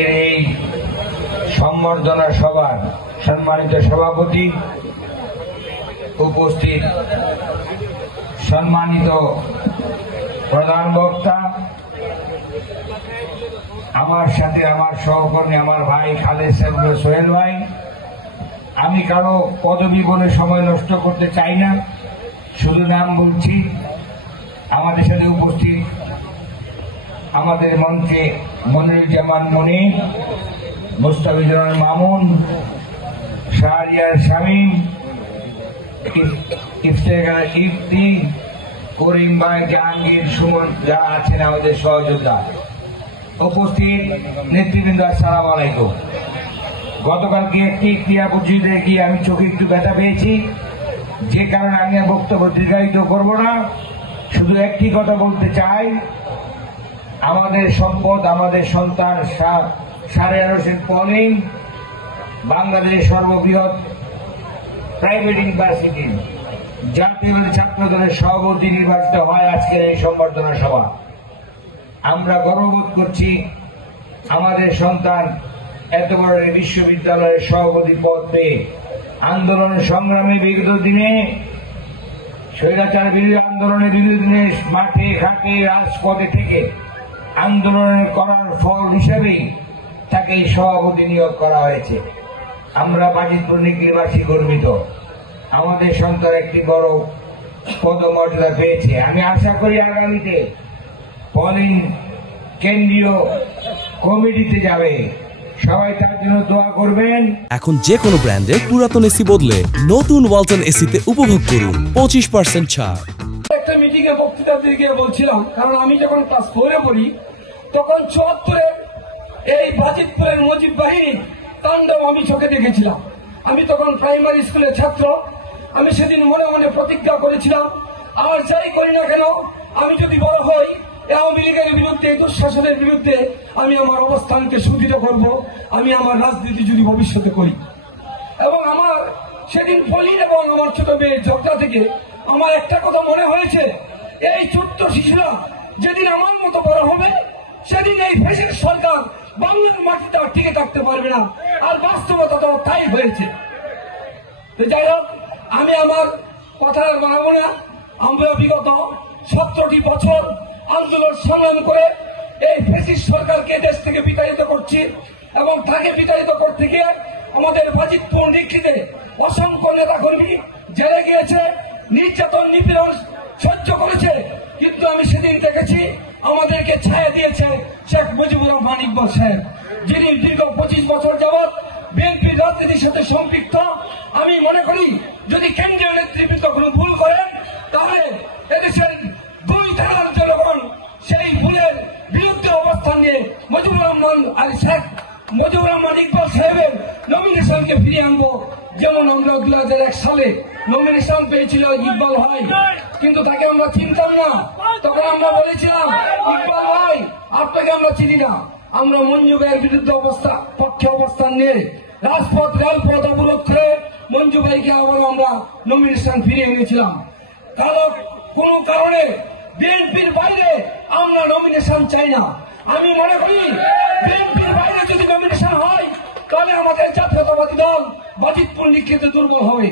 আজকের এই সম্বর্ধনা সভার সম্মানিত সভাপতি, উপস্থিত সম্মানিত প্রধান বক্তা, আমার সাথে আমার সহকর্মী, আমার ভাই খালেদ সোহেল ভাই, আমি কারো পদবি বলে সময় নষ্ট করতে চাই না, শুধু নাম বলছি। আমাদের সাথে উপস্থিত আমাদের মঞ্চে মনিরুজ্জামান মনির, মুস্তাফিজুর মামুন, শাহরিয়ার শামীম, ইফতেখার ইফতি, করিম ভাই, জাহাঙ্গীর, সুমন, যারা আছেন আমাদের সহযোদ্ধা, উপস্থিত নেতৃবৃন্দ, আসসালামু আলাইকুম। গতকালকে একটি ক্রিয়া প্রতিযোগিতায় গিয়ে আমি চোখে একটু ব্যথা পেয়েছি, যে কারণে আমি বক্তব্য দীর্ঘায়িত করব না। শুধু একটি কথা বলতে চাই, আমাদের সম্পদ, আমাদের সন্তান 11.5 পলিং, বাংলাদেশের সর্ববৃহৎ প্রাইভেট ইউনিভার্সিটি জাতীয় ছাত্র দলের সভাপতি নির্বাচিত হয় আজকের এই সম্বর্ধনা সভা। আমরা গর্ববোধ করছি আমাদের সন্তান এত বড় বিশ্ববিদ্যালয়ের সভাপতি পদ পেয়ে আন্দোলন সংগ্রামে বিগত দিনে, স্বৈরাচার বিরোধী আন্দোলনের বিরোধী দিনে মাঠে ঘাটে রাজপথে থেকে আন্দোলন করার ফল হিসেবে তাকে সভাপতি নিয়োগ করা হয়েছে। আমরা বাজিতপুর নিকলিবাসী গর্বিত, আমাদের সন্তান একটি বড় পদমর্যাদা পেয়েছে। আমি আশা করি আগামীতে পলিং কেন্দ্রীয় কমিটিতে যাবে, সবাই তার জন্য দোয়া করবেন। এখন যে কোনো ব্র্যান্ডের পুরাতন এসি বদলে নতুন ওয়ালটন এসিতে উপভোগ করুন 25% ছাড়। একটা মিটিং এ বক্তৃতা দিকে বলছিলাম, কারণ আমি যখন ক্লাস 4-এ পড়ি তখন 74-এ এই বাজিতপুরের মুজিব বাহিনী তাণ্ডব আমি চোখে দেখেছিলাম। আমি তখন প্রাইমারি স্কুলের ছাত্র। আমি সেদিন মনে মনে প্রতিজ্ঞা করেছিলাম, আমার যাই করি না কেন, আমি যদি বড় হই আওয়ামী লীগের বিরুদ্ধে, দুঃশাসনের বিরুদ্ধে আমি আমার অবস্থানকে সুদৃঢ় করব, আমি আমার রাজনীতি যদি ভবিষ্যতে করি। এবং আমার সেদিন পলি এবং আমার ছোট মেয়ে জগদা থেকে আমার একটা কথা মনে হয়েছে, এই ছোট্ট শিশুরা যেদিন আমার মতো বড় হবে সেদিন এই ফ্যাসিস্ট সরকার বাংলার মাটিতে টিকে থাকতে পারবে না। আর বাস্তবতা তো তাই হয়েছে। যাই হোক, আমি আমার কথা আর বাড়াবো না। আমরা বিগত 17টি বছর আন্দোলন সংগ্রাম করে এই ফ্যাসিস্ট সরকারকে দেশ থেকে বিতাড়িত করছি, এবং তাকে বিতাড়িত করতে গিয়ে আমাদের বাজিতপুর নিকলিতে অসংখ্য নেতা কর্মী জেলে গিয়েছে, নির্যাতন নিপীড়ন সহ্য করেছে। কিন্তু আমি সেদিন দেখেছি আমাদেরকে ছায়া দিয়েছে শেখ মুজিবুর রহমান ইকবাল সাহেব, যিনি দীর্ঘ 25 বছর যাবৎ বিএনপির রাজনীতির সাথে সম্পৃক্ত। আমি মনে করি যদি কেন্দ্রীয় নেতৃবৃন্দ কোনো ভুল করেন তাহলে এদেশের 2 ধারার জনগণ সেই ভুলের বিরুদ্ধে অবস্থান নিয়ে মুজিবুর রহমান আর শেখ মুজিবুর রহমান ইকবাল সাহেবের নমিনেশনকে ফিরিয়ে আনবো। যেমন আমরা 2001 সালে নমিনেশন পেয়েছিল ইকবাল ভাই, কিন্তু তাকে আমরা চিনতাম না। তখন আমরা বলেছিলাম, ইকবাল ভাই আপনাকে আমরা চিনি না। আমরা মঞ্জু ভাইয়ের বিরুদ্ধে পক্ষে অবস্থান নিয়ে রাজপথ রেলপথ অবরোধ করে মঞ্জু ভাইকে আবার আমরা নমিনেশন ফিরিয়ে এনেছিলাম। কারণ কোন কারণে বিএনপির বাইরে আমরা নমিনেশন চাই না। আমি মনে করি বিএনপির বাইরে যদি নমিনেশন হয় তাহলে আমাদের জাতীয়তাবাদী দল বাজিতপুর নিকলিতে দুর্বল হবে।